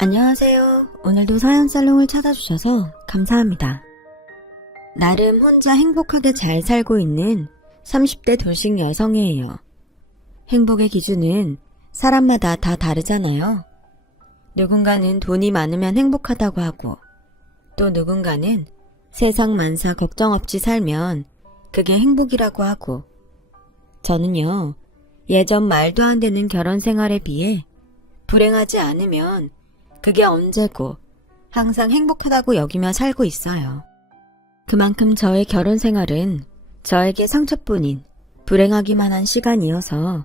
안녕하세요. 오늘도 사연살롱을 찾아주셔서 감사합니다. 나름 혼자 행복하게 잘 살고 있는 30대 돌싱 여성이에요. 행복의 기준은 사람마다 다 다르잖아요. 누군가는 돈이 많으면 행복하다고 하고, 또 누군가는 세상 만사 걱정 없이 살면 그게 행복이라고 하고, 저는요, 예전 말도 안 되는 결혼 생활에 비해 불행하지 않으면 그게 언제고 항상 행복하다고 여기며 살고 있어요. 그만큼 저의 결혼 생활은 저에게 상처뿐인 불행하기만 한 시간이어서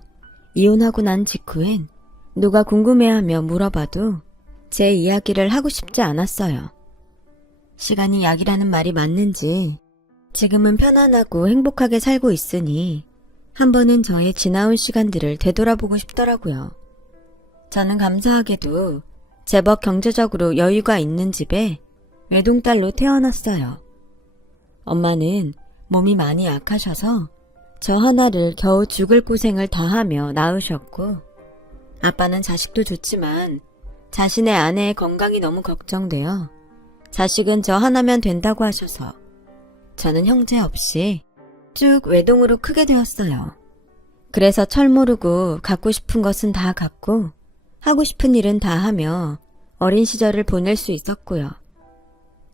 이혼하고 난 직후엔 누가 궁금해하며 물어봐도 제 이야기를 하고 싶지 않았어요. 시간이 약이라는 말이 맞는지 지금은 편안하고 행복하게 살고 있으니 한 번은 저의 지나온 시간들을 되돌아보고 싶더라고요. 저는 감사하게도 제법 경제적으로 여유가 있는 집에 외동딸로 태어났어요. 엄마는 몸이 많이 약하셔서 저 하나를 겨우 죽을 고생을 다하며 낳으셨고, 아빠는 자식도 좋지만 자신의 아내의 건강이 너무 걱정되어 자식은 저 하나면 된다고 하셔서 저는 형제 없이 쭉 외동으로 크게 되었어요. 그래서 철 모르고 갖고 싶은 것은 다 갖고 하고 싶은 일은 다 하며 어린 시절을 보낼 수 있었고요.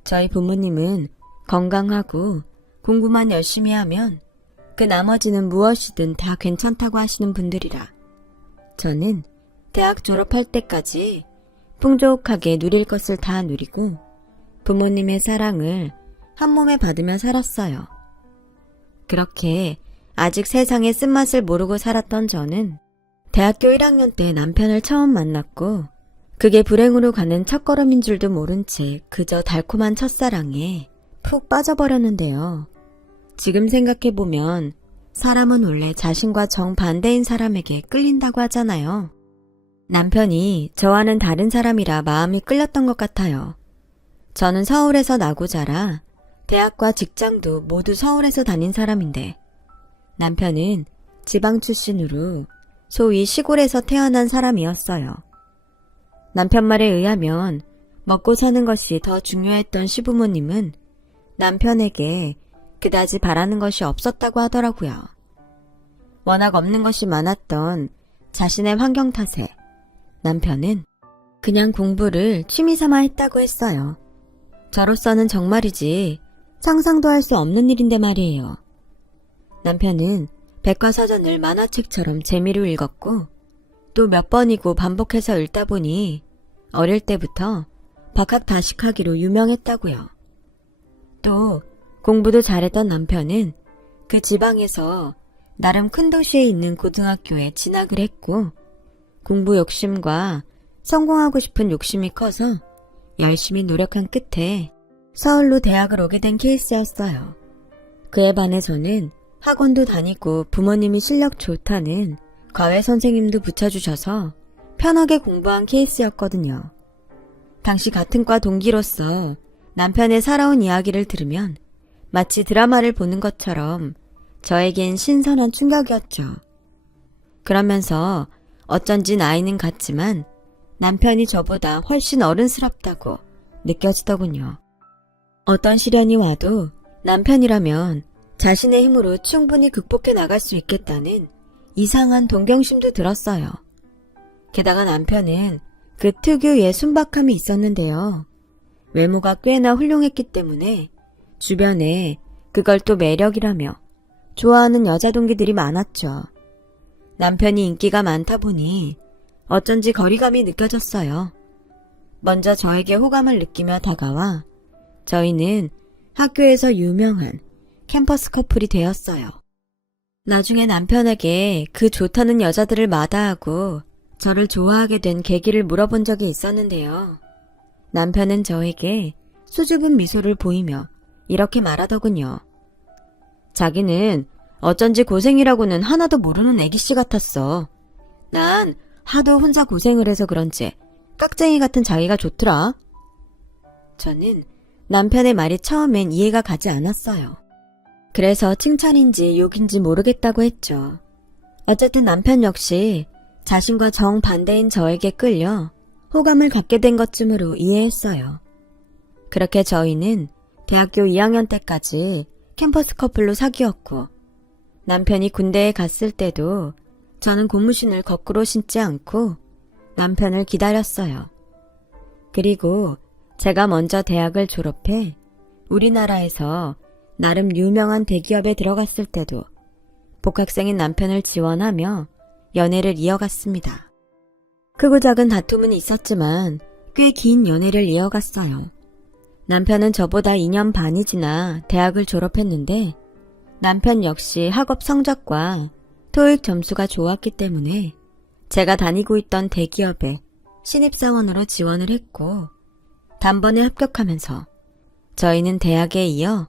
저희 부모님은 건강하고 공부만 열심히 하면 그 나머지는 무엇이든 다 괜찮다고 하시는 분들이라 저는 대학 졸업할 때까지 풍족하게 누릴 것을 다 누리고 부모님의 사랑을 한 몸에 받으며 살았어요. 그렇게 아직 세상의 쓴맛을 모르고 살았던 저는 대학교 1학년 때 남편을 처음 만났고 그게 불행으로 가는 첫걸음인 줄도 모른 채 그저 달콤한 첫사랑에 푹 빠져버렸는데요. 지금 생각해보면 사람은 원래 자신과 정반대인 사람에게 끌린다고 하잖아요. 남편이 저와는 다른 사람이라 마음이 끌렸던 것 같아요. 저는 서울에서 나고 자라 대학과 직장도 모두 서울에서 다닌 사람인데 남편은 지방 출신으로 소위 시골에서 태어난 사람이었어요. 남편 말에 의하면 먹고 사는 것이 더 중요했던 시부모님은 남편에게 그다지 바라는 것이 없었다고 하더라고요. 워낙 없는 것이 많았던 자신의 환경 탓에 남편은 그냥 공부를 취미삼아 했다고 했어요. 저로서는 정말이지 상상도 할 수 없는 일인데 말이에요. 남편은 백과사전을 만화책처럼 재미로 읽었고 또 몇 번이고 반복해서 읽다 보니 어릴 때부터 박학다식하기로 유명했다고요. 또 공부도 잘했던 남편은 그 지방에서 나름 큰 도시에 있는 고등학교에 진학을 했고 공부 욕심과 성공하고 싶은 욕심이 커서 열심히 노력한 끝에 서울로 대학을 오게 된 케이스였어요. 그에 반해 저는 학원도 다니고 부모님이 실력 좋다는 과외 선생님도 붙여주셔서 편하게 공부한 케이스였거든요. 당시 같은 과 동기로서 남편의 살아온 이야기를 들으면 마치 드라마를 보는 것처럼 저에겐 신선한 충격이었죠. 그러면서 어쩐지 나이는 같지만 남편이 저보다 훨씬 어른스럽다고 느껴지더군요. 어떤 시련이 와도 남편이라면 자신의 힘으로 충분히 극복해 나갈 수 있겠다는 이상한 동경심도 들었어요. 게다가 남편은 그 특유의 순박함이 있었는데요. 외모가 꽤나 훌륭했기 때문에 주변에 그걸 또 매력이라며 좋아하는 여자 동기들이 많았죠. 남편이 인기가 많다 보니 어쩐지 거리감이 느껴졌어요. 먼저 저에게 호감을 느끼며 다가와 저희는 학교에서 유명한 캠퍼스 커플이 되었어요. 나중에 남편에게 그 좋다는 여자들을 마다하고 저를 좋아하게 된 계기를 물어본 적이 있었는데요. 남편은 저에게 수줍은 미소를 보이며 이렇게 말하더군요. 자기는 어쩐지 고생이라고는 하나도 모르는 애기씨 같았어. 난 하도 혼자 고생을 해서 그런지 깍쟁이 같은 자기가 좋더라. 저는 남편의 말이 처음엔 이해가 가지 않았어요. 그래서 칭찬인지 욕인지 모르겠다고 했죠. 어쨌든 남편 역시 자신과 정반대인 저에게 끌려 호감을 갖게 된 것쯤으로 이해했어요. 그렇게 저희는 대학교 2학년 때까지 캠퍼스 커플로 사귀었고, 남편이 군대에 갔을 때도 저는 고무신을 거꾸로 신지 않고 남편을 기다렸어요. 그리고 제가 먼저 대학을 졸업해 우리나라에서 나름 유명한 대기업에 들어갔을 때도 복학생인 남편을 지원하며 연애를 이어갔습니다. 크고 작은 다툼은 있었지만 꽤 긴 연애를 이어갔어요. 남편은 저보다 2년 반이 지나 대학을 졸업했는데 남편 역시 학업 성적과 토익 점수가 좋았기 때문에 제가 다니고 있던 대기업에 신입사원으로 지원을 했고 단번에 합격하면서 저희는 대학에 이어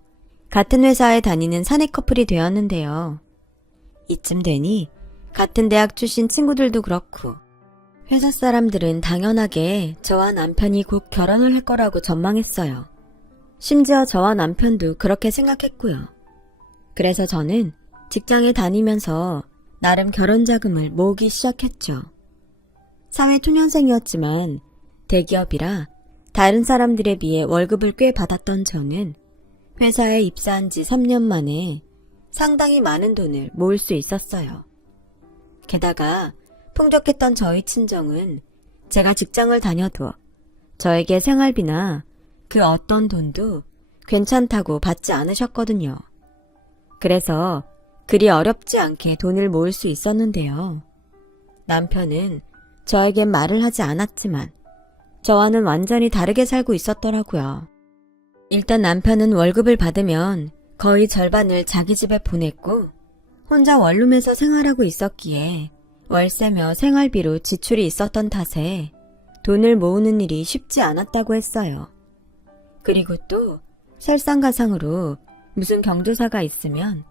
같은 회사에 다니는 사내 커플이 되었는데요. 이쯤 되니 같은 대학 출신 친구들도 그렇고 회사 사람들은 당연하게 저와 남편이 곧 결혼을 할 거라고 전망했어요. 심지어 저와 남편도 그렇게 생각했고요. 그래서 저는 직장에 다니면서 나름 결혼 자금을 모으기 시작했죠. 사회초년생이었지만 대기업이라 다른 사람들에 비해 월급을 꽤 받았던 저는 회사에 입사한 지 3년 만에 상당히 많은 돈을 모을 수 있었어요. 게다가 풍족했던 저희 친정은 제가 직장을 다녀도 저에게 생활비나 그 어떤 돈도 괜찮다고 받지 않으셨거든요. 그래서 그리 어렵지 않게 돈을 모을 수 있었는데요. 남편은 저에겐 말을 하지 않았지만 저와는 완전히 다르게 살고 있었더라고요. 일단 남편은 월급을 받으면 거의 절반을 자기 집에 보냈고 혼자 원룸에서 생활하고 있었기에 월세며 생활비로 지출이 있었던 탓에 돈을 모으는 일이 쉽지 않았다고 했어요. 그리고 또 설상가상으로 무슨 경조사가 있으면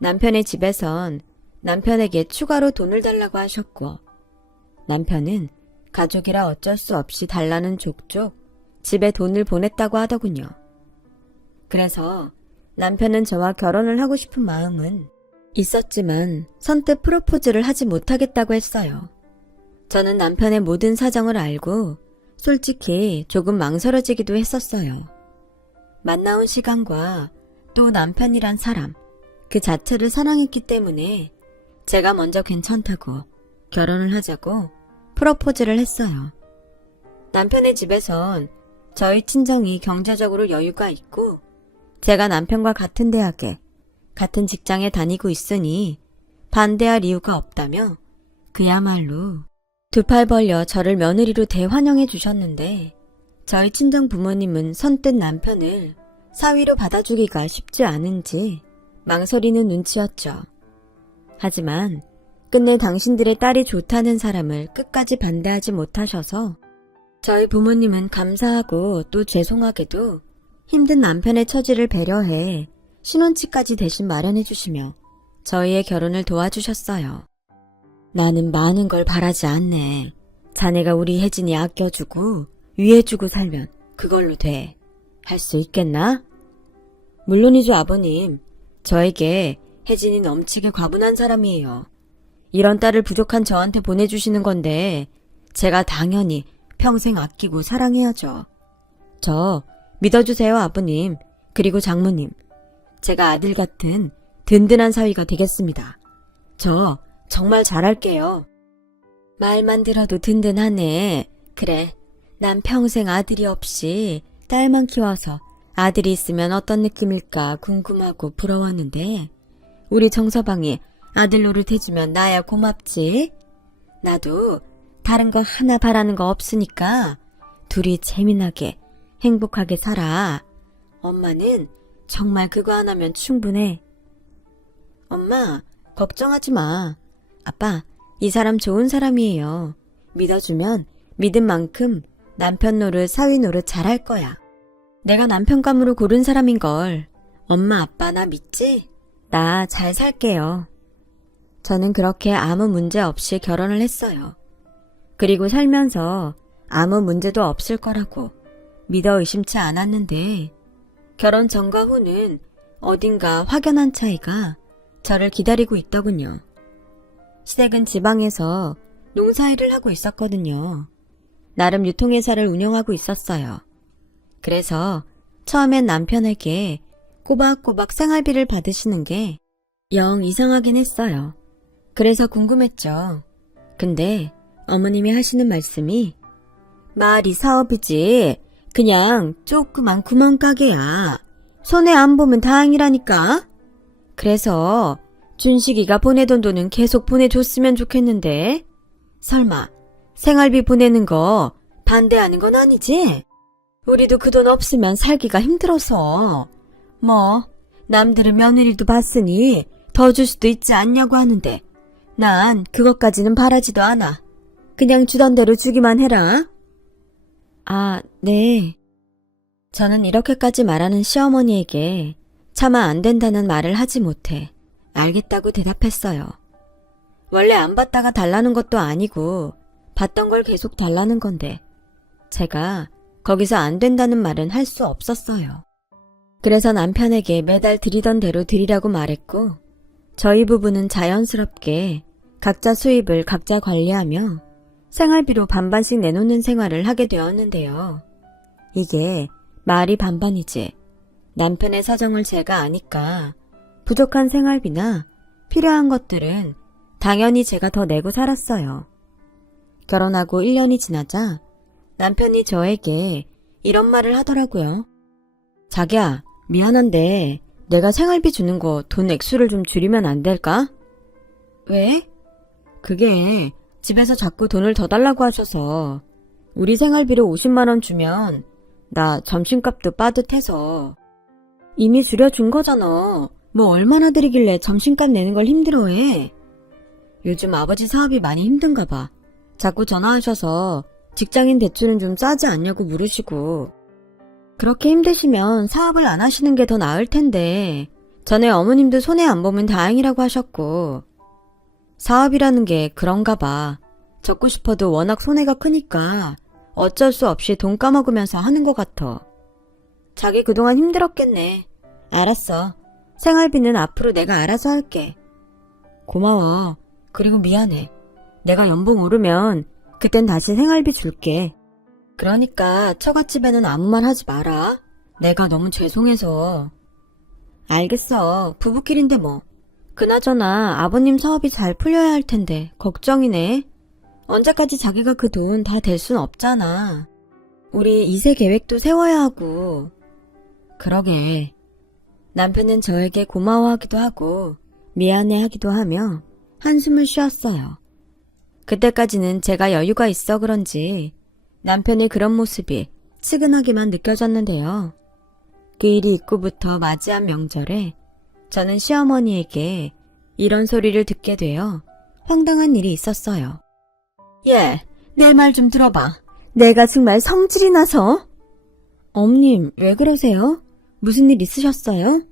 남편의 집에선 남편에게 추가로 돈을 달라고 하셨고 남편은 가족이라 어쩔 수 없이 달라는 족족 집에 돈을 보냈다고 하더군요. 그래서 남편은 저와 결혼을 하고 싶은 마음은 있었지만 선뜻 프로포즈를 하지 못하겠다고 했어요. 저는 남편의 모든 사정을 알고 솔직히 조금 망설여지기도 했었어요. 만나온 시간과 또 남편이란 사람 그 자체를 사랑했기 때문에 제가 먼저 괜찮다고 결혼을 하자고 프로포즈를 했어요. 남편의 집에선 저희 친정이 경제적으로 여유가 있고 제가 남편과 같은 대학에 같은 직장에 다니고 있으니 반대할 이유가 없다며 그야말로 두 팔 벌려 저를 며느리로 대환영해 주셨는데 저희 친정 부모님은 선뜻 남편을 사위로 받아주기가 쉽지 않은지 망설이는 눈치였죠. 하지만 끝내 당신들의 딸이 좋다는 사람을 끝까지 반대하지 못하셔서 저희 부모님은 감사하고 또 죄송하게도 힘든 남편의 처지를 배려해 신혼집까지 대신 마련해 주시며 저희의 결혼을 도와주셨어요. 나는 많은 걸 바라지 않네. 자네가 우리 혜진이 아껴주고 위해주고 살면 그걸로 돼. 할 수 있겠나? 물론이죠, 아버님. 저에게 혜진이 넘치게 과분한 사람이에요. 이런 딸을 부족한 저한테 보내주시는 건데 제가 당연히 평생 아끼고 사랑해야죠. 저 믿어주세요, 아버님. 그리고 장모님. 제가 아들 같은 든든한 사위가 되겠습니다. 저 정말 잘할게요. 말만 들어도 든든하네. 그래, 난 평생 아들이 없이 딸만 키워서 아들이 있으면 어떤 느낌일까 궁금하고 부러웠는데 우리 정서방이 아들 노릇 해주면 나야 고맙지. 나도 다른 거 하나 바라는 거 없으니까 둘이 재미나게 행복하게 살아. 엄마는 정말 그거 하나면 충분해. 엄마, 걱정하지 마. 아빠, 이 사람 좋은 사람이에요. 믿어주면 믿은 만큼 남편 노릇, 사위 노릇 잘할 거야. 내가 남편감으로 고른 사람인걸. 엄마, 아빠 나 믿지? 나 잘 살게요. 저는 그렇게 아무 문제 없이 결혼을 했어요. 그리고 살면서 아무 문제도 없을 거라고 믿어 의심치 않았는데 결혼 전과 후는 어딘가 확연한 차이가 저를 기다리고 있더군요. 시댁은 지방에서 농사일을 하고 있었거든요. 나름 유통회사를 운영하고 있었어요. 그래서 처음엔 남편에게 꼬박꼬박 생활비를 받으시는 게 영 이상하긴 했어요. 그래서 궁금했죠. 근데 어머님이 하시는 말씀이 말이 사업이지 그냥 조그만 구멍가게야. 손해 안 보면 다행이라니까. 그래서 준식이가 보내던 돈은 계속 보내줬으면 좋겠는데 설마 생활비 보내는 거 반대하는 건 아니지? 우리도 그 돈 없으면 살기가 힘들어서 뭐 남들은 며느리도 봤으니 더 줄 수도 있지 않냐고 하는데 난 그것까지는 바라지도 않아. 그냥 주던 대로 주기만 해라. 아, 네. 저는 이렇게까지 말하는 시어머니에게 차마 안 된다는 말을 하지 못해 알겠다고 대답했어요. 원래 안 받다가 달라는 것도 아니고 받던 걸 계속 달라는 건데 제가 거기서 안 된다는 말은 할 수 없었어요. 그래서 남편에게 매달 드리던 대로 드리라고 말했고 저희 부부는 자연스럽게 각자 수입을 각자 관리하며 생활비로 반반씩 내놓는 생활을 하게 되었는데요. 이게 말이 반반이지. 남편의 사정을 제가 아니까 부족한 생활비나 필요한 것들은 당연히 제가 더 내고 살았어요. 결혼하고 1년이 지나자 남편이 저에게 이런 말을 하더라고요. 자기야, 미안한데 내가 생활비 주는 거 돈 액수를 좀 줄이면 안 될까? 왜? 그게 집에서 자꾸 돈을 더 달라고 하셔서 우리 생활비로 50만 원 주면 나 점심값도 빠듯해서. 이미 줄여준 거잖아. 뭐 얼마나 드리길래 점심값 내는 걸 힘들어해. 요즘 아버지 사업이 많이 힘든가 봐. 자꾸 전화하셔서 직장인 대출은 좀 싸지 않냐고 물으시고. 그렇게 힘드시면 사업을 안 하시는 게 더 나을 텐데 전에 어머님도 손해 안 보면 다행이라고 하셨고. 사업이라는 게 그런가 봐. 접고 싶어도 워낙 손해가 크니까 어쩔 수 없이 돈 까먹으면서 하는 것 같아. 자기 그동안 힘들었겠네. 알았어. 생활비는 앞으로 내가 알아서 할게. 고마워. 그리고 미안해. 내가 연봉 오르면 그땐 다시 생활비 줄게. 그러니까 처갓집에는 아무 말 하지 마라. 내가 너무 죄송해서. 알겠어. 부부끼리인데 뭐. 그나저나 아버님 사업이 잘 풀려야 할 텐데 걱정이네. 언제까지 자기가 그 돈 다 댈 순 없잖아. 우리 2세 계획도 세워야 하고. 그러게. 남편은 저에게 고마워하기도 하고 미안해하기도 하며 한숨을 쉬었어요. 그때까지는 제가 여유가 있어 그런지 남편의 그런 모습이 측은하게만 느껴졌는데요. 그 일이 있고부터 맞이한 명절에 저는 시어머니에게 이런 소리를 듣게 되어 황당한 일이 있었어요. 얘, 내 말 좀 들어봐. 내가 정말 성질이 나서. 어머님, 왜 그러세요? 무슨 일 있으셨어요?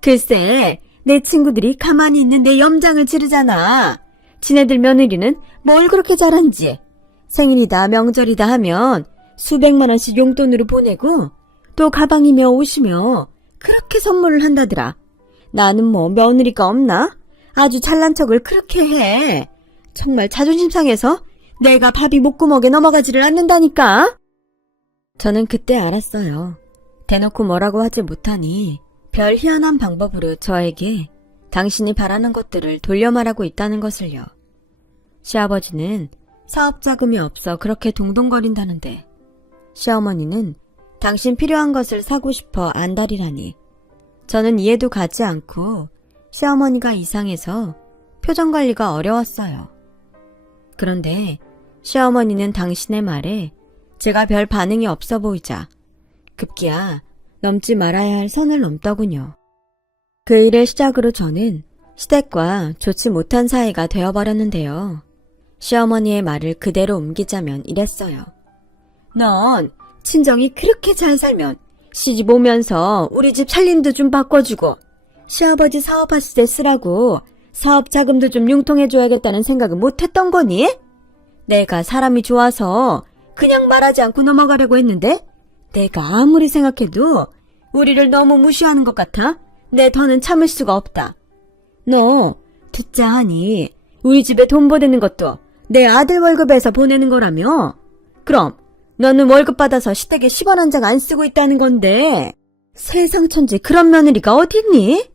글쎄, 내 친구들이 가만히 있는데 염장을 지르잖아. 지네들 며느리는 뭘 그렇게 잘한지. 생일이다 명절이다 하면 수백만 원씩 용돈으로 보내고 또 가방이며 옷이며 그렇게 선물을 한다더라. 나는 뭐 며느리가 없나? 아주 잘난 척을 그렇게 해. 정말 자존심 상해서 내가 밥이 목구멍에 넘어가지를 않는다니까. 저는 그때 알았어요. 대놓고 뭐라고 하지 못하니 별 희한한 방법으로 저에게 당신이 바라는 것들을 돌려 말하고 있다는 것을요. 시아버지는 사업 자금이 없어 그렇게 동동거린다는데 시어머니는 당신 필요한 것을 사고 싶어 안달이라니. 저는 이해도 가지 않고 시어머니가 이상해서 표정 관리가 어려웠어요. 그런데 시어머니는 당신의 말에 제가 별 반응이 없어 보이자 급기야 넘지 말아야 할 선을 넘더군요. 그 일을 시작으로 저는 시댁과 좋지 못한 사이가 되어버렸는데요. 시어머니의 말을 그대로 옮기자면 이랬어요. 넌 친정이 그렇게 잘 살면 시집 오면서 우리 집 살림도 좀 바꿔주고 시아버지 사업하실 때 쓰라고 사업 자금도 좀 융통해줘야겠다는 생각은 못했던 거니? 내가 사람이 좋아서 그냥 말하지 않고 넘어가려고 했는데 내가 아무리 생각해도 우리를 너무 무시하는 것 같아. 내 더는 참을 수가 없다. 너 듣자 하니 우리 집에 돈 보내는 것도 내 아들 월급에서 보내는 거라며? 그럼 너는 월급 받아서 시댁에 10원 한 장 안 쓰고 있다는 건데 세상 천지 그런 며느리가 어딨니?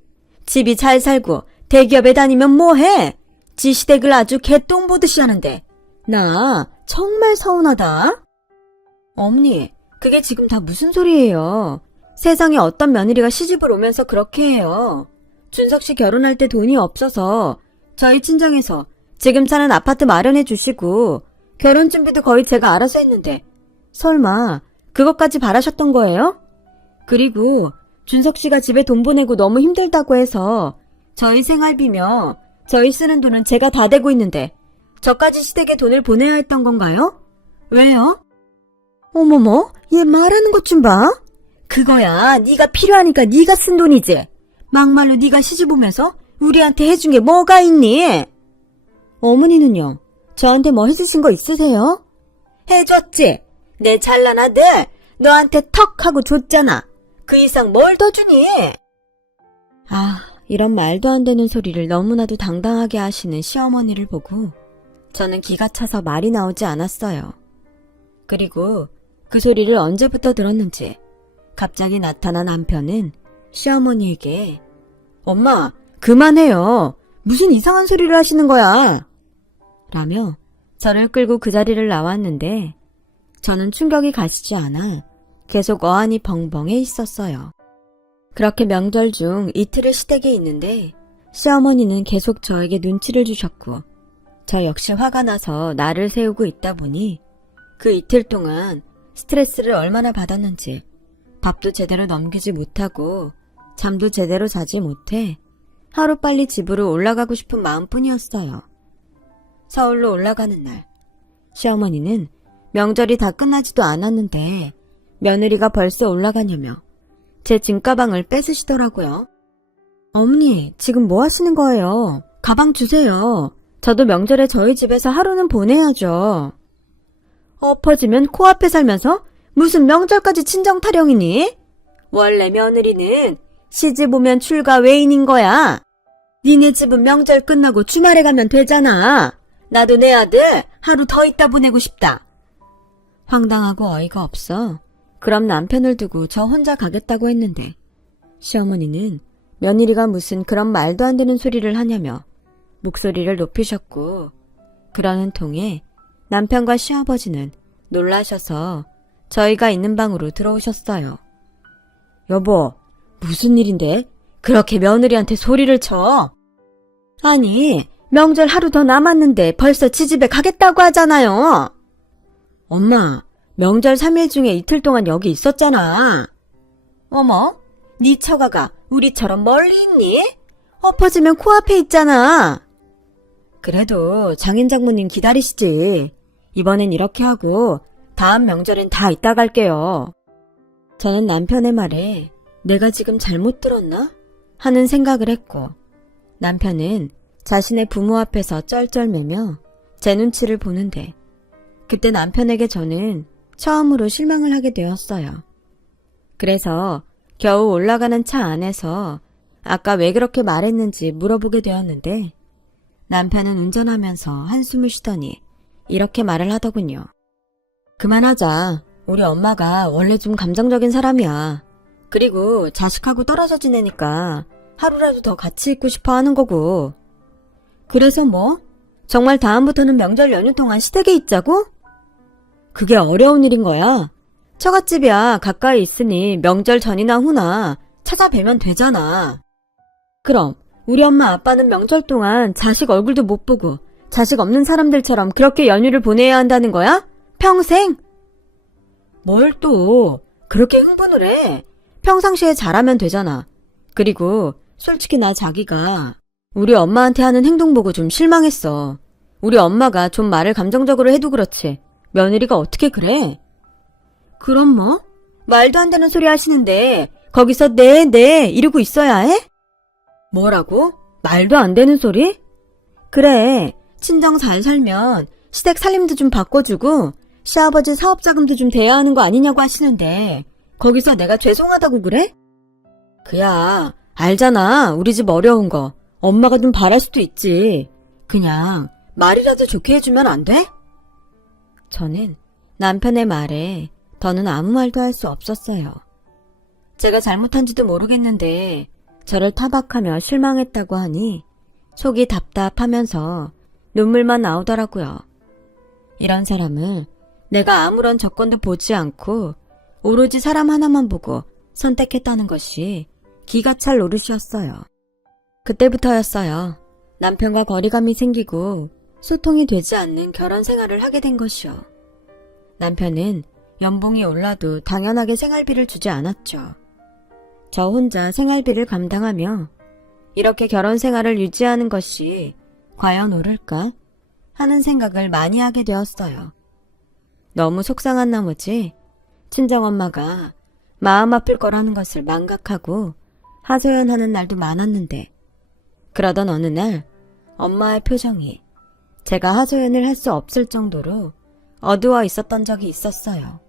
집이 잘 살고 대기업에 다니면 뭐해? 지 시댁을 아주 개똥 보듯이 하는데 나 정말 서운하다. 어머니, 그게 지금 다 무슨 소리예요? 세상에 어떤 며느리가 시집을 오면서 그렇게 해요. 준석 씨 결혼할 때 돈이 없어서 저희 친정에서 지금 사는 아파트 마련해 주시고 결혼 준비도 거의 제가 알아서 했는데 설마 그것까지 바라셨던 거예요? 그리고 준석 씨가 집에 돈 보내고 너무 힘들다고 해서 저희 생활비며 저희 쓰는 돈은 제가 다 대고 있는데 저까지 시댁에 돈을 보내야 했던 건가요? 왜요? 어머머, 얘 말하는 것 좀 봐. 그거야 네가 필요하니까 네가 쓴 돈이지. 막말로 네가 시집 오면서 우리한테 해준 게 뭐가 있니? 어머니는요? 저한테 뭐 해주신 거 있으세요? 해줬지. 내 잘난 아들 너한테 턱 하고 줬잖아. 그 이상 뭘 더 주니? 아, 이런 말도 안 되는 소리를 너무나도 당당하게 하시는 시어머니를 보고 저는 기가 차서 말이 나오지 않았어요. 그리고 그 소리를 언제부터 들었는지 갑자기 나타난 남편은 시어머니에게 엄마, 그만해요. 무슨 이상한 소리를 하시는 거야. 라며 저를 끌고 그 자리를 나왔는데 저는 충격이 가시지 않아 계속 어안이 벙벙해 있었어요. 그렇게 명절 중 이틀을 시댁에 있는데 시어머니는 계속 저에게 눈치를 주셨고 저 역시 화가 나서 나를 세우고 있다 보니 그 이틀 동안 스트레스를 얼마나 받았는지 밥도 제대로 넘기지 못하고 잠도 제대로 자지 못해 하루빨리 집으로 올라가고 싶은 마음뿐이었어요. 서울로 올라가는 날 시어머니는 명절이 다 끝나지도 않았는데 며느리가 벌써 올라가냐며 제 짐가방을 뺏으시더라고요. 어머니, 지금 뭐 하시는 거예요? 가방 주세요. 저도 명절에 저희 집에서 하루는 보내야죠. 엎어지면 코앞에 살면서 무슨 명절까지 친정 타령이니? 원래 며느리는 시집 오면 출가 외인인 거야. 니네 집은 명절 끝나고 주말에 가면 되잖아. 나도 내 아들 하루 더 있다 보내고 싶다. 황당하고 어이가 없어 그럼 남편을 두고 저 혼자 가겠다고 했는데 시어머니는 며느리가 무슨 그런 말도 안 되는 소리를 하냐며 목소리를 높이셨고 그러는 통에 남편과 시아버지는 놀라셔서 저희가 있는 방으로 들어오셨어요. 여보, 무슨 일인데 그렇게 며느리한테 소리를 쳐? 아니, 명절 하루 더 남았는데 벌써 지집에 가겠다고 하잖아요. 엄마, 명절 3일 중에 이틀 동안 여기 있었잖아. 어머, 네 처가가 우리처럼 멀리 있니? 엎어지면 코앞에 있잖아. 그래도 장인 장모님 기다리시지. 이번엔 이렇게 하고 다음 명절엔 다 이따 갈게요. 저는 남편의 말에 내가 지금 잘못 들었나? 하는 생각을 했고 남편은 자신의 부모 앞에서 쩔쩔매며 제 눈치를 보는데 그때 남편에게 저는 처음으로 실망을 하게 되었어요. 그래서 겨우 올라가는 차 안에서 아까 왜 그렇게 말했는지 물어보게 되었는데 남편은 운전하면서 한숨을 쉬더니 이렇게 말을 하더군요. 그만하자. 우리 엄마가 원래 좀 감정적인 사람이야. 그리고 자식하고 떨어져 지내니까 하루라도 더 같이 있고 싶어 하는 거고. 그래서 뭐? 정말 다음부터는 명절 연휴 동안 시댁에 있자고? 그게 어려운 일인 거야. 처갓집이야 가까이 있으니 명절 전이나 후나 찾아뵈면 되잖아. 그럼 우리 엄마 아빠는 명절 동안 자식 얼굴도 못 보고 자식 없는 사람들처럼 그렇게 연휴를 보내야 한다는 거야? 평생? 뭘 또 그렇게 흥분을 해. 평상시에 잘하면 되잖아. 그리고 솔직히 나 자기가 우리 엄마한테 하는 행동 보고 좀 실망했어. 우리 엄마가 좀 말을 감정적으로 해도 그렇지 며느리가 어떻게 그래? 그럼 뭐? 말도 안 되는 소리 하시는데 거기서 네 이러고 있어야 해? 뭐라고? 말도 안 되는 소리? 그래, 친정 잘 살면 시댁 살림도 좀 바꿔주고 시아버지 사업자금도 좀 대야 하는 거 아니냐고 하시는데 거기서 내가 죄송하다고 그래? 그야, 알잖아. 우리 집 어려운 거. 엄마가 좀 바랄 수도 있지. 그냥 말이라도 좋게 해주면 안 돼? 저는 남편의 말에 더는 아무 말도 할 수 없었어요. 제가 잘못한지도 모르겠는데 저를 타박하며 실망했다고 하니 속이 답답하면서 눈물만 나오더라고요. 이런 사람을 내가 아무런 조건도 보지 않고 오로지 사람 하나만 보고 선택했다는 것이 기가 찰 노릇이었어요. 그때부터였어요. 남편과 거리감이 생기고 소통이 되지 않는 결혼 생활을 하게 된 것이요. 남편은 연봉이 올라도 당연하게 생활비를 주지 않았죠. 저 혼자 생활비를 감당하며 이렇게 결혼 생활을 유지하는 것이 과연 옳을까 하는 생각을 많이 하게 되었어요. 너무 속상한 나머지 친정엄마가 마음 아플 거라는 것을 망각하고 하소연하는 날도 많았는데, 그러던 어느 날 엄마의 표정이 제가 하소연을 할 수 없을 정도로 어두워 있었던 적이 있었어요.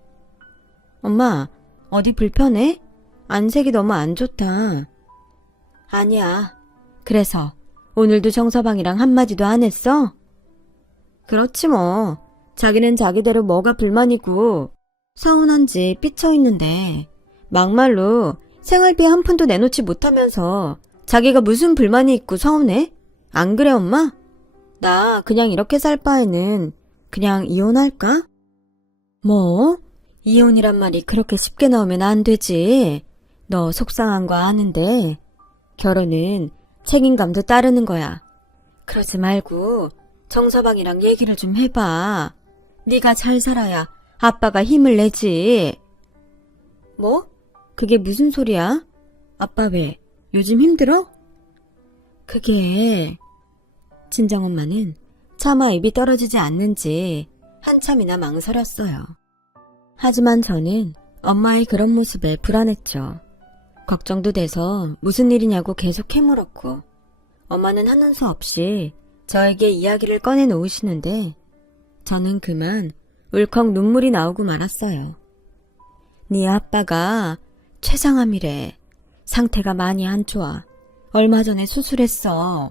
엄마, 어디 불편해? 안색이 너무 안 좋다. 아니야. 그래서 오늘도 정서방이랑 한마디도 안 했어? 그렇지 뭐. 자기는 자기대로 뭐가 불만이고 서운한지 삐쳐있는데 막말로 생활비 한 푼도 내놓지 못하면서 자기가 무슨 불만이 있고 서운해? 안 그래 엄마? 나 그냥 이렇게 살 바에는 그냥 이혼할까? 뭐? 이혼이란 말이 그렇게 쉽게 나오면 안 되지. 너 속상한 거 아는데 결혼은 책임감도 따르는 거야. 그러지 말고 정서방이랑 얘기를 좀 해봐. 네가 잘 살아야 아빠가 힘을 내지. 뭐? 그게 무슨 소리야? 아빠 왜? 요즘 힘들어? 그게... 친정엄마는 차마 입이 떨어지지 않는지 한참이나 망설였어요. 하지만 저는 엄마의 그런 모습에 불안했죠. 걱정도 돼서 무슨 일이냐고 계속 캐물었고, 엄마는 하는 수 없이 저에게 이야기를 꺼내 놓으시는데 저는 그만 울컥 눈물이 나오고 말았어요. 네 아빠가 췌장암이래. 상태가 많이 안 좋아. 얼마 전에 수술했어.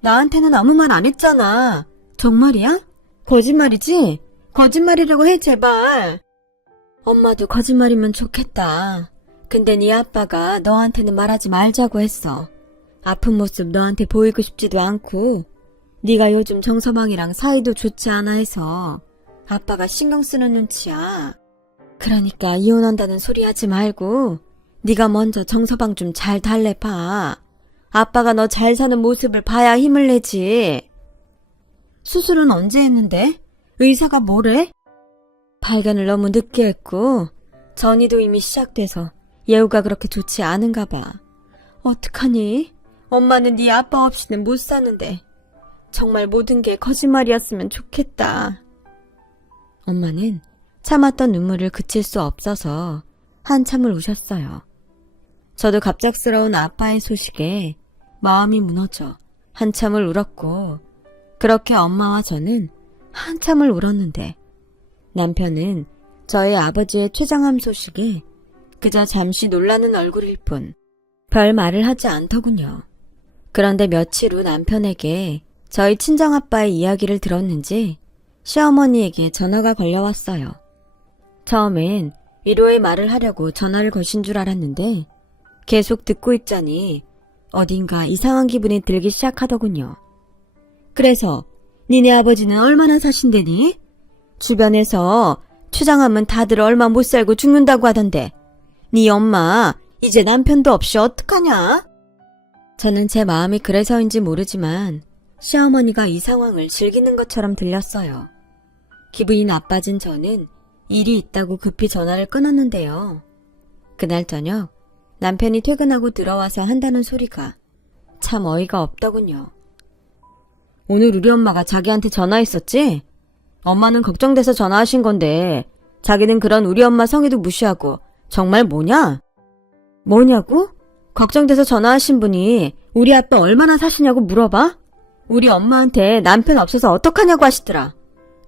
나한테는 아무 말 안 했잖아. 정말이야? 거짓말이지? 거짓말이라고 해 제발. 엄마도 거짓말이면 좋겠다. 근데 네 아빠가 너한테는 말하지 말자고 했어. 아픈 모습 너한테 보이고 싶지도 않고 네가 요즘 정서방이랑 사이도 좋지 않아 해서 아빠가 신경 쓰는 눈치야. 그러니까 이혼한다는 소리 하지 말고 네가 먼저 정서방 좀 잘 달래봐. 아빠가 너 잘 사는 모습을 봐야 힘을 내지. 수술은 언제 했는데? 의사가 뭐래? 발견을 너무 늦게 했고 전이도 이미 시작돼서 예후가 그렇게 좋지 않은가 봐. 어떡하니? 엄마는 네 아빠 없이는 못 사는데 정말 모든 게 거짓말이었으면 좋겠다. 엄마는 참았던 눈물을 그칠 수 없어서 한참을 우셨어요. 저도 갑작스러운 아빠의 소식에 마음이 무너져 한참을 울었고, 그렇게 엄마와 저는 한참을 울었는데 남편은 저희 아버지의 췌장암 소식에 그저 잠시 놀라는 얼굴일 뿐 별 말을 하지 않더군요. 그런데 며칠 후 남편에게 저희 친정아빠의 이야기를 들었는지 시어머니에게 전화가 걸려왔어요. 처음엔 위로의 말을 하려고 전화를 거신 줄 알았는데 계속 듣고 있자니 어딘가 이상한 기분이 들기 시작하더군요. 그래서 니네 아버지는 얼마나 사신대니? 주변에서 췌장암은 다들 얼마 못 살고 죽는다고 하던데 네 엄마 이제 남편도 없이 어떡하냐? 저는 제 마음이 그래서인지 모르지만 시어머니가 이 상황을 즐기는 것처럼 들렸어요. 기분이 나빠진 저는 일이 있다고 급히 전화를 끊었는데요. 그날 저녁 남편이 퇴근하고 들어와서 한다는 소리가 참 어이가 없더군요. 오늘 우리 엄마가 자기한테 전화했었지? 엄마는 걱정돼서 전화하신 건데 자기는 그런 우리 엄마 성의도 무시하고 정말 뭐냐? 뭐냐고? 걱정돼서 전화하신 분이 우리 아빠 얼마나 사시냐고 물어봐? 우리 엄마한테 남편 없어서 어떡하냐고 하시더라.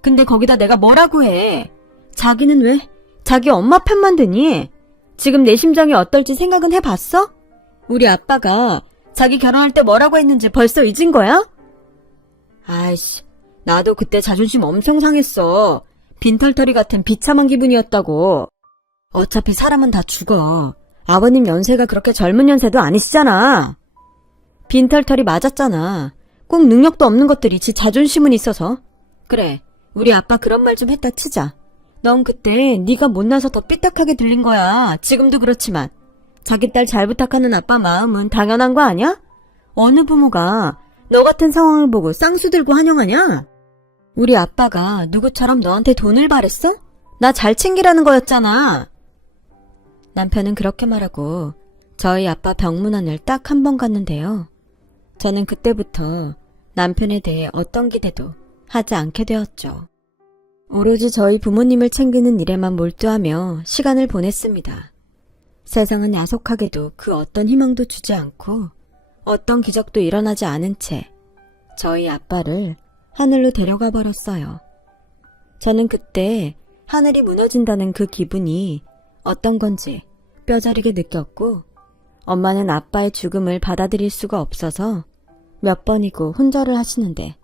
근데 거기다 내가 뭐라고 해? 자기는 왜 자기 엄마 편만 드니? 지금 내 심정이 어떨지 생각은 해봤어? 우리 아빠가 자기 결혼할 때 뭐라고 했는지 벌써 잊은 거야? 아이씨, 나도 그때 자존심 엄청 상했어. 빈털터리 같은 비참한 기분이었다고. 어차피 사람은 다 죽어. 아버님 연세가 그렇게 젊은 연세도 아니시잖아. 빈털터리 맞았잖아. 꼭 능력도 없는 것들이 지 자존심은 있어서. 그래, 우리 아빠 그런 말 좀 했다 치자. 넌 그때 네가 못나서 더 삐딱하게 들린 거야. 지금도 그렇지만. 자기 딸 잘 부탁하는 아빠 마음은 당연한 거 아니야? 어느 부모가 너 같은 상황을 보고 쌍수 들고 환영하냐? 우리 아빠가 누구처럼 너한테 돈을 바랬어? 나 잘 챙기라는 거였잖아. 남편은 그렇게 말하고 저희 아빠 병문안을 딱 한 번 갔는데요. 저는 그때부터 남편에 대해 어떤 기대도 하지 않게 되었죠. 오로지 저희 부모님을 챙기는 일에만 몰두하며 시간을 보냈습니다. 세상은 야속하게도 그 어떤 희망도 주지 않고 어떤 기적도 일어나지 않은 채 저희 아빠를 하늘로 데려가 버렸어요. 저는 그때 하늘이 무너진다는 그 기분이 어떤 건지 뼈저리게 느꼈고, 엄마는 아빠의 죽음을 받아들일 수가 없어서 몇 번이고 혼절을 하시는데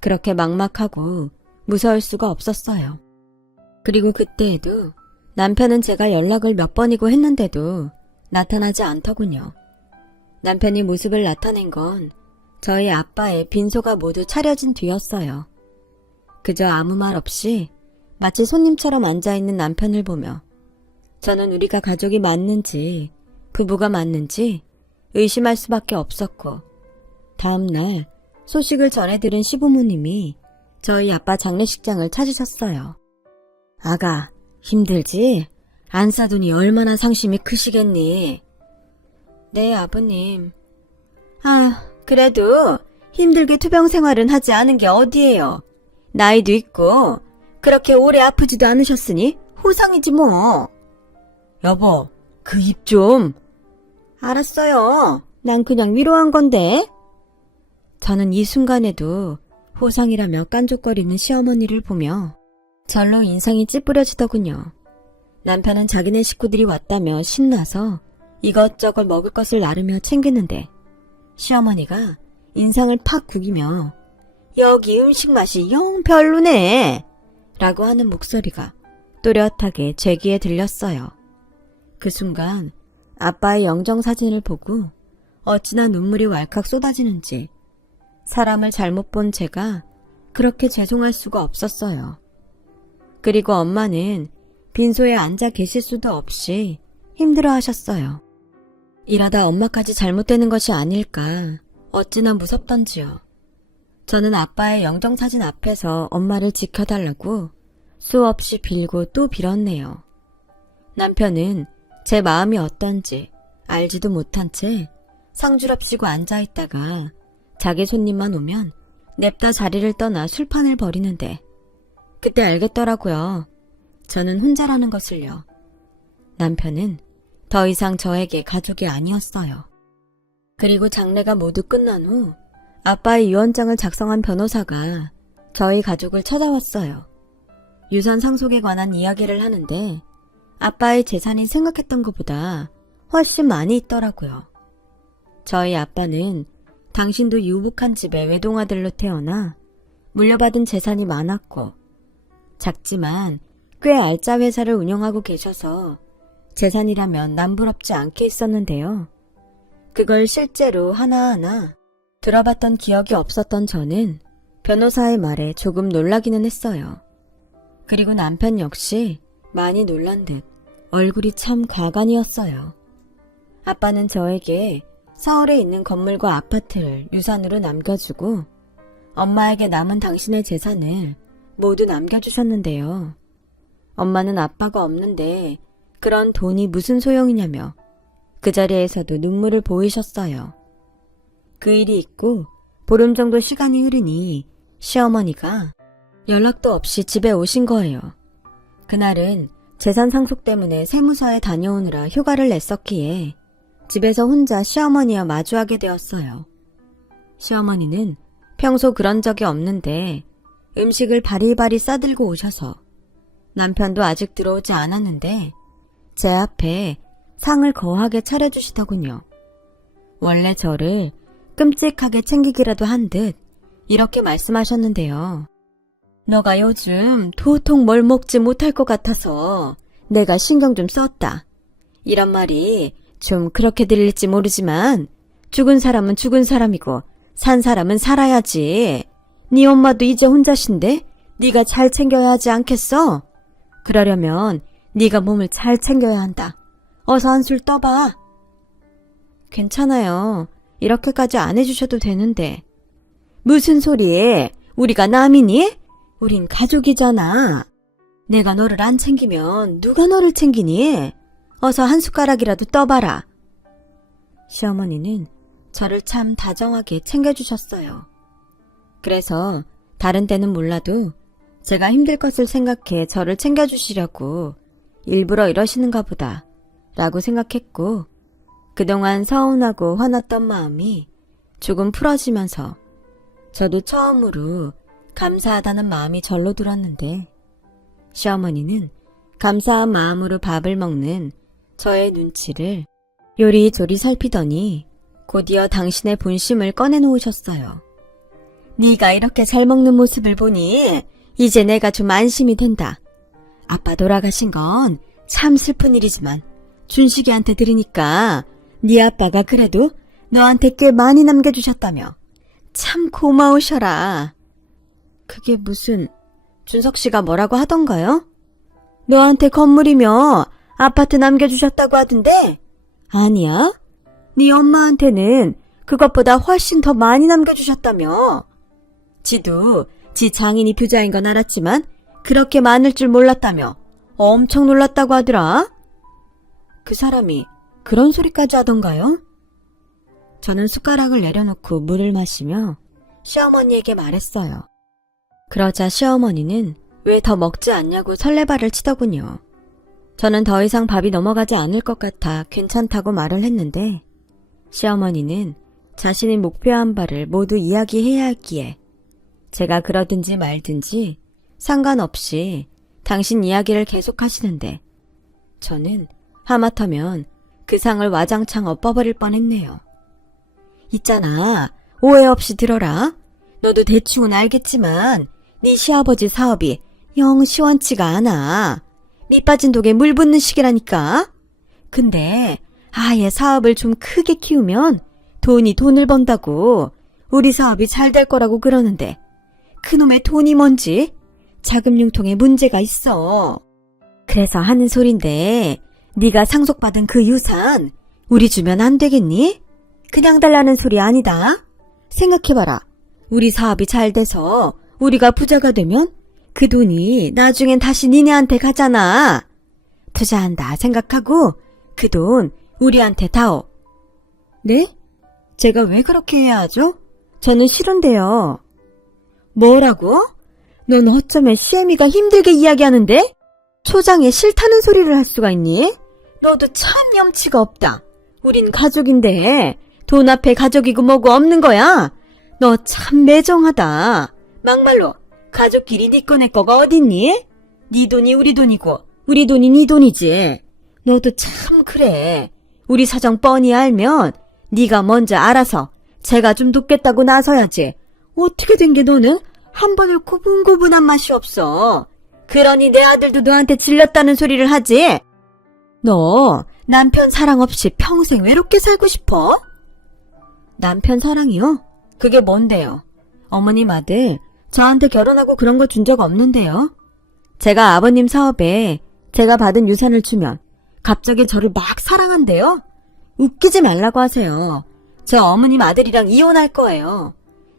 그렇게 막막하고 무서울 수가 없었어요. 그리고 그때에도 남편은 제가 연락을 몇 번이고 했는데도 나타나지 않더군요. 남편이 모습을 나타낸 건 저희 아빠의 빈소가 모두 차려진 뒤였어요. 그저 아무 말 없이 마치 손님처럼 앉아있는 남편을 보며 저는 우리가 가족이 맞는지 부부가 맞는지 의심할 수밖에 없었고, 다음 날 소식을 전해들은 시부모님이 저희 아빠 장례식장을 찾으셨어요. 아가, 힘들지? 안 싸더니 얼마나 상심이 크시겠니? 네, 아버님. 그래도 힘들게 투병 생활은 하지 않은 게 어디예요. 나이도 있고 그렇게 오래 아프지도 않으셨으니 호상이지 뭐. 여보, 그 입 좀. 알았어요. 난 그냥 위로한 건데. 저는 이 순간에도 호상이라며 깐족거리는 시어머니를 보며 절로 인상이 찌푸려지더군요. 남편은 자기네 식구들이 왔다며 신나서 이것저것 먹을 것을 나르며 챙기는데 시어머니가 인상을 팍 구기며 여기 음식 맛이 영 별로네 라고 하는 목소리가 또렷하게 제 귀에 들렸어요. 그 순간 아빠의 영정사진을 보고 어찌나 눈물이 왈칵 쏟아지는지 사람을 잘못 본 제가 그렇게 죄송할 수가 없었어요. 그리고 엄마는 빈소에 앉아 계실 수도 없이 힘들어 하셨어요. 이러다 엄마까지 잘못되는 것이 아닐까 어찌나 무섭던지요. 저는 아빠의 영정사진 앞에서 엄마를 지켜달라고 수없이 빌고 또 빌었네요. 남편은 제 마음이 어떤지 알지도 못한 채 상주럽시고 앉아있다가 자기 손님만 오면 냅다 자리를 떠나 술판을 벌이는데 그때 알겠더라고요. 저는 혼자라는 것을요. 남편은 더 이상 저에게 가족이 아니었어요. 그리고 장례가 모두 끝난 후 아빠의 유언장을 작성한 변호사가 저희 가족을 찾아왔어요. 유산 상속에 관한 이야기를 하는데 아빠의 재산이 생각했던 것보다 훨씬 많이 있더라고요. 저희 아빠는 당신도 유복한 집의 외동아들로 태어나 물려받은 재산이 많았고 작지만 꽤 알짜 회사를 운영하고 계셔서 재산이라면 남부럽지 않게 있었는데요. 그걸 실제로 하나하나 들어봤던 기억이 없었던 저는 변호사의 말에 조금 놀라기는 했어요. 그리고 남편 역시 많이 놀란 듯 얼굴이 참 가관이었어요. 아빠는 저에게 서울에 있는 건물과 아파트를 유산으로 남겨주고 엄마에게 남은 당신의 재산을 모두 남겨주셨는데요. 엄마는 아빠가 없는데 그런 돈이 무슨 소용이냐며 그 자리에서도 눈물을 보이셨어요. 그 일이 있고 보름 정도 시간이 흐르니 시어머니가 연락도 없이 집에 오신 거예요. 그날은 재산 상속 때문에 세무서에 다녀오느라 휴가를 냈었기에 집에서 혼자 시어머니와 마주하게 되었어요. 시어머니는 평소 그런 적이 없는데 음식을 바리바리 싸들고 오셔서 남편도 아직 들어오지 않았는데 제 앞에 상을 거하게 차려주시더군요. 원래 저를 끔찍하게 챙기기라도 한 듯 이렇게 말씀하셨는데요. 너가 요즘 도통 뭘 먹지 못할 것 같아서 내가 신경 좀 썼다. 이런 말이 좀 그렇게 들릴지 모르지만 죽은 사람은 죽은 사람이고 산 사람은 살아야지. 네 엄마도 이제 혼자신데 네가 잘 챙겨야 하지 않겠어? 그러려면 네가 몸을 잘 챙겨야 한다. 어서 한술 떠봐. 괜찮아요. 이렇게까지 안 해주셔도 되는데. 무슨 소리에? 우리가 남이니? 우린 가족이잖아. 내가 너를 안 챙기면 누가 너를 챙기니? 어서 한 숟가락이라도 떠봐라. 시어머니는 저를 참 다정하게 챙겨주셨어요. 그래서 다른 때는 몰라도 제가 힘들 것을 생각해 저를 챙겨주시려고 일부러 이러시는가 보다 라고 생각했고, 그동안 서운하고 화났던 마음이 조금 풀어지면서 저도 처음으로 감사하다는 마음이 절로 들었는데, 시어머니는 감사한 마음으로 밥을 먹는 저의 눈치를 요리조리 살피더니 곧이어 당신의 본심을 꺼내놓으셨어요. 네가 이렇게 잘 먹는 모습을 보니 이제 내가 좀 안심이 된다. 아빠 돌아가신 건 참 슬픈 일이지만 준식이한테 들으니까 네 아빠가 그래도 너한테 꽤 많이 남겨주셨다며. 참 고마우셔라. 그게 무슨, 준석 씨가 뭐라고 하던가요? 너한테 건물이며 아파트 남겨주셨다고 하던데? 아니야. 네 엄마한테는 그것보다 훨씬 더 많이 남겨주셨다며. 지도 지 장인이 부자인 건 알았지만 그렇게 많을 줄 몰랐다며 엄청 놀랐다고 하더라. 그 사람이 그런 소리까지 하던가요? 저는 숟가락을 내려놓고 물을 마시며 시어머니에게 말했어요. 그러자 시어머니는 왜 더 먹지 않냐고 설레발을 치더군요. 저는 더 이상 밥이 넘어가지 않을 것 같아 괜찮다고 말을 했는데, 시어머니는 자신이 목표한 바를 모두 이야기해야 했기에 제가 그러든지 말든지 상관없이 당신 이야기를 계속하시는데, 저는 하마터면 그 상을 와장창 엎어버릴 뻔했네요. 있잖아, 오해 없이 들어라. 너도 대충은 알겠지만 네 시아버지 사업이 영 시원치가 않아. 밑 빠진 독에 물 붓는 시기라니까. 근데 아예 사업을 좀 크게 키우면 돈이 돈을 번다고 우리 사업이 잘 될 거라고 그러는데, 그놈의 돈이 뭔지 자금 융통에 문제가 있어. 그래서 하는 소린데, 네가 상속받은 그 유산 우리 주면 안 되겠니? 그냥 달라는 소리 아니다. 생각해봐라. 우리 사업이 잘 돼서 우리가 부자가 되면 그 돈이 나중엔 다시 니네한테 가잖아. 투자한다 생각하고 그 돈 우리한테 다오. 네? 제가 왜 그렇게 해야 하죠? 저는 싫은데요. 뭐라고? 넌 어쩌면 시애미가 힘들게 이야기하는데 초장에 싫다는 소리를 할 수가 있니? 너도 참 염치가 없다. 우린 가족인데 돈 앞에 가족이고 뭐고 없는 거야. 너 참 매정하다. 막말로 가족끼리 네 거 내 거가 어딨니? 네 돈이 우리 돈이고 우리 돈이 네 돈이지. 너도 참 그래. 우리 사정 뻔히 알면 네가 먼저 알아서 제가 좀 돕겠다고 나서야지. 어떻게 된 게 너는 한 번을 고분고분한 맛이 없어. 그러니 내 아들도 너한테 질렸다는 소리를 하지. 너 남편 사랑 없이 평생 외롭게 살고 싶어? 남편 사랑이요? 그게 뭔데요? 어머님 아들 저한테 결혼하고 그런 거 준 적 없는데요. 제가 아버님 사업에 제가 받은 유산을 주면 갑자기 저를 막 사랑한대요. 웃기지 말라고 하세요. 저 어머님 아들이랑 이혼할 거예요.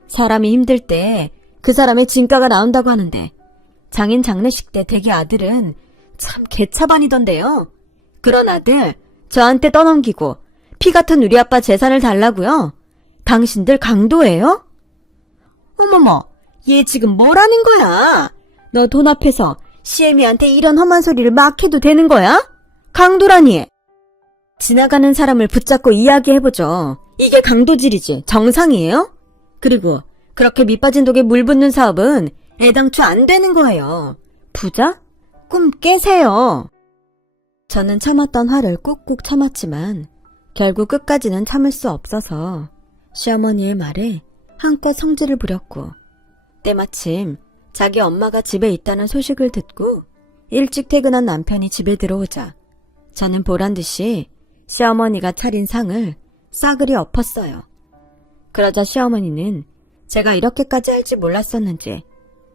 사람이 힘들 때 그 사람의 진가가 나온다고 하는데, 장인 장례식 때 댁의 아들은 참 개차반이던데요. 그런 아들 저한테 떠넘기고 피 같은 우리 아빠 재산을 달라고요? 당신들 강도예요? 어머머, 얘 지금 뭐라는 거야? 너 돈 앞에서 시애미한테 이런 험한 소리를 막 해도 되는 거야? 강도라니. 지나가는 사람을 붙잡고 이야기해보죠. 이게 강도질이지 정상이에요? 그리고 그렇게 밑빠진 독에 물 붓는 사업은 애당초 안 되는 거예요. 부자? 꿈 깨세요. 저는 참았던 화를 꾹꾹 참았지만 결국 끝까지는 참을 수 없어서 시어머니의 말에 한껏 성질을 부렸고, 때마침 자기 엄마가 집에 있다는 소식을 듣고 일찍 퇴근한 남편이 집에 들어오자 저는 보란듯이 시어머니가 차린 상을 싸그리 엎었어요. 그러자 시어머니는 제가 이렇게까지 할 줄 몰랐었는지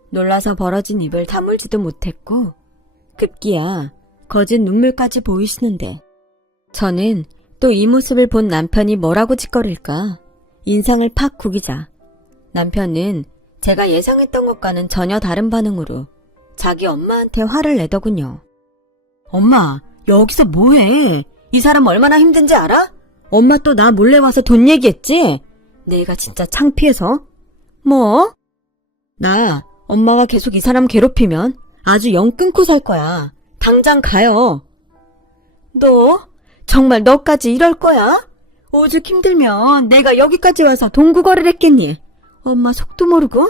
놀라서 벌어진 입을 다물지도 못했고 급기야 거짓 눈물까지 보이시는데 저는 또 이 모습을 본 남편이 뭐라고 짓거릴까 인상을 팍 구기자 남편은 제가 예상했던 것과는 전혀 다른 반응으로 자기 엄마한테 화를 내더군요. 엄마, 여기서 뭐해? 이 사람 얼마나 힘든지 알아? 엄마 또 나 몰래 와서 돈 얘기했지? 내가 진짜 창피해서. 뭐? 나 엄마가 계속 이 사람 괴롭히면 아주 영 끊고 살 거야. 당장 가요. 너? 정말 너까지 이럴 거야? 오죽 힘들면 내가 여기까지 와서 동구거리를 했겠니? 엄마 속도 모르고?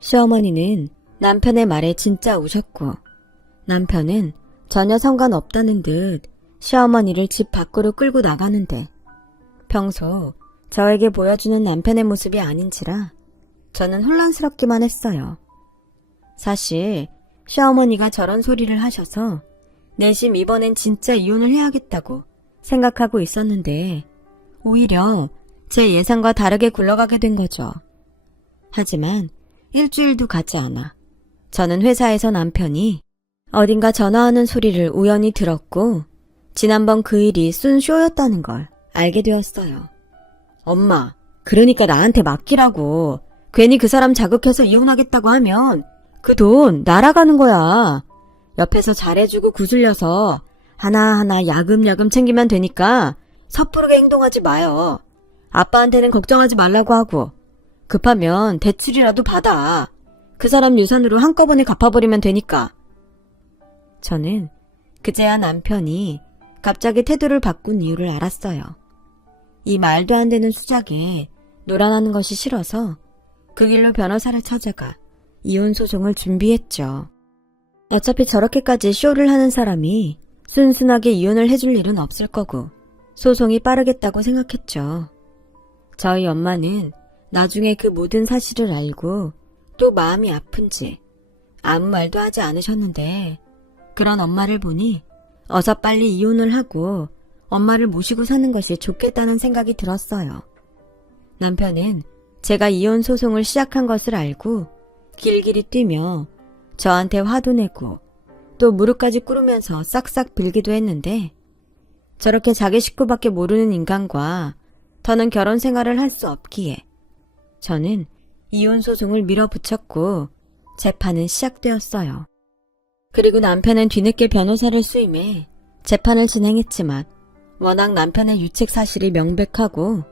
시어머니는 남편의 말에 진짜 우셨고 남편은 전혀 상관없다는 듯 시어머니를 집 밖으로 끌고 나가는데 평소 저에게 보여주는 남편의 모습이 아닌지라 저는 혼란스럽기만 했어요. 사실 시어머니가 저런 소리를 하셔서 내심 이번엔 진짜 이혼을 해야겠다고 생각하고 있었는데 오히려 제 예상과 다르게 굴러가게 된 거죠. 하지만 일주일도 가지 않아 저는 회사에서 남편이 어딘가 전화하는 소리를 우연히 들었고 지난번 그 일이 순 쇼였다는 걸 알게 되었어요. 엄마, 그러니까 나한테 맡기라고. 괜히 그 사람 자극해서 이혼하겠다고 하면 그 돈 날아가는 거야. 옆에서 잘해주고 구슬려서 하나하나 야금야금 챙기면 되니까 섣부르게 행동하지 마요. 아빠한테는 걱정하지 말라고 하고 급하면 대출이라도 받아. 그 사람 유산으로 한꺼번에 갚아버리면 되니까. 저는 그제야 남편이 갑자기 태도를 바꾼 이유를 알았어요. 이 말도 안 되는 수작에 놀아나는 것이 싫어서 그 길로 변호사를 찾아가 이혼 소송을 준비했죠. 어차피 저렇게까지 쇼를 하는 사람이 순순하게 이혼을 해줄 일은 없을 거고 소송이 빠르겠다고 생각했죠. 저희 엄마는 나중에 그 모든 사실을 알고 또 마음이 아픈지 아무 말도 하지 않으셨는데 그런 엄마를 보니 어서 빨리 이혼을 하고 엄마를 모시고 사는 것이 좋겠다는 생각이 들었어요. 남편은 제가 이혼 소송을 시작한 것을 알고 길길이 뛰며 저한테 화도 내고 또 무릎까지 꿇으면서 싹싹 빌기도 했는데 저렇게 자기 식구밖에 모르는 인간과 더는 결혼 생활을 할 수 없기에 저는 이혼 소송을 밀어붙였고 재판은 시작되었어요. 그리고 남편은 뒤늦게 변호사를 수임해 재판을 진행했지만 워낙 남편의 유책 사실이 명백하고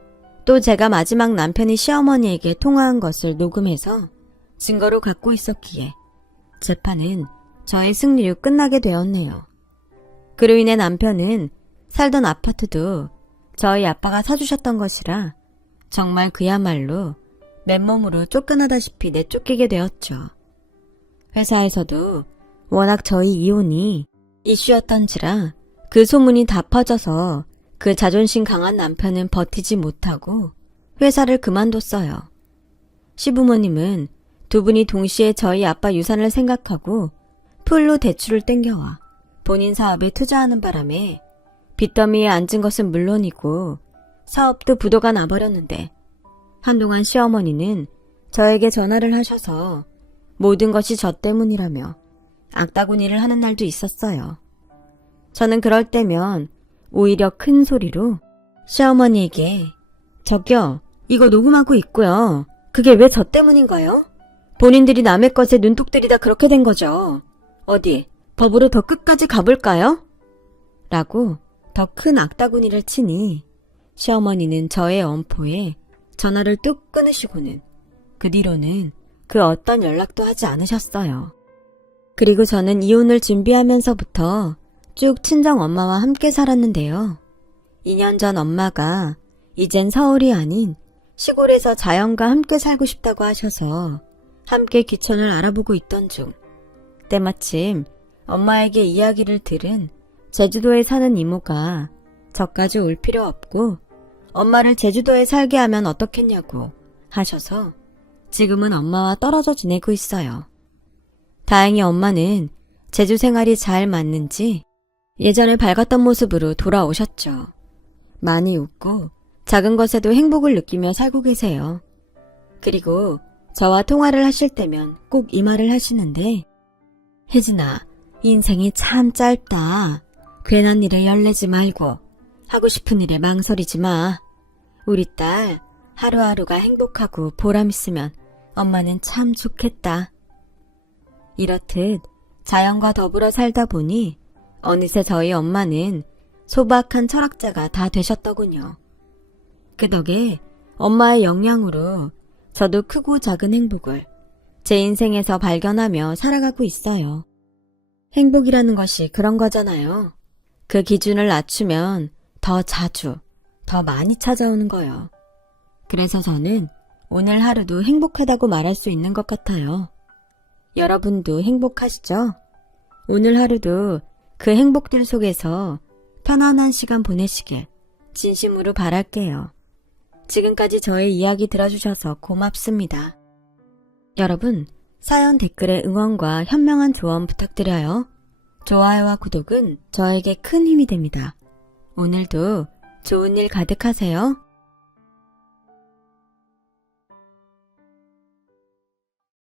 또 제가 마지막 남편이 시어머니에게 통화한 것을 녹음해서 증거로 갖고 있었기에 재판은 저의 승리로 끝나게 되었네요. 그로 인해 남편은 살던 아파트도 저희 아빠가 사주셨던 것이라 정말 그야말로 맨몸으로 쫓겨나다시피 내쫓기게 되었죠. 회사에서도 워낙 저희 이혼이 이슈였던지라 그 소문이 다 퍼져서 그 자존심 강한 남편은 버티지 못하고 회사를 그만뒀어요. 시부모님은 두 분이 동시에 저희 아빠 유산을 생각하고 풀로 대출을 땡겨와 본인 사업에 투자하는 바람에 빚더미에 앉은 것은 물론이고 사업도 부도가 나버렸는데 한동안 시어머니는 저에게 전화를 하셔서 모든 것이 저 때문이라며 악다구니를 하는 날도 있었어요. 저는 그럴 때면 오히려 큰 소리로 시어머니에게 저기요, 이거 녹음하고 있고요. 그게 왜 저 때문인가요? 본인들이 남의 것에 눈독 들이다 그렇게 된 거죠. 어디 법으로 더 끝까지 가볼까요? 라고 더 큰 악다구니를 치니 시어머니는 저의 엄포에 전화를 뚝 끊으시고는 그 뒤로는 그 어떤 연락도 하지 않으셨어요. 그리고 저는 이혼을 준비하면서부터 쭉 친정엄마와 함께 살았는데요. 2년 전 엄마가 이젠 서울이 아닌 시골에서 자연과 함께 살고 싶다고 하셔서 함께 귀촌을 알아보고 있던 중 때마침 엄마에게 이야기를 들은 제주도에 사는 이모가 저까지 올 필요 없고 엄마를 제주도에 살게 하면 어떻겠냐고 하셔서 지금은 엄마와 떨어져 지내고 있어요. 다행히 엄마는 제주 생활이 잘 맞는지 예전에 밝았던 모습으로 돌아오셨죠. 많이 웃고 작은 것에도 행복을 느끼며 살고 계세요. 그리고 저와 통화를 하실 때면 꼭 이 말을 하시는데, 혜진아, 인생이 참 짧다. 괜한 일에 열내지 말고 하고 싶은 일에 망설이지 마. 우리 딸 하루하루가 행복하고 보람 있으면 엄마는 참 좋겠다. 이렇듯 자연과 더불어 살다 보니 어느새 저희 엄마는 소박한 철학자가 다 되셨더군요. 그 덕에 엄마의 영향으로 저도 크고 작은 행복을 제 인생에서 발견하며 살아가고 있어요. 행복이라는 것이 그런 거잖아요. 그 기준을 낮추면 더 자주, 더 많이 찾아오는 거요. 그래서 저는 오늘 하루도 행복하다고 말할 수 있는 것 같아요. 여러분도 행복하시죠? 오늘 하루도 그 행복들 속에서 편안한 시간 보내시길 진심으로 바랄게요. 지금까지 저의 이야기 들어주셔서 고맙습니다. 여러분, 사연 댓글에 응원과 현명한 조언 부탁드려요. 좋아요와 구독은 저에게 큰 힘이 됩니다. 오늘도 좋은 일 가득하세요.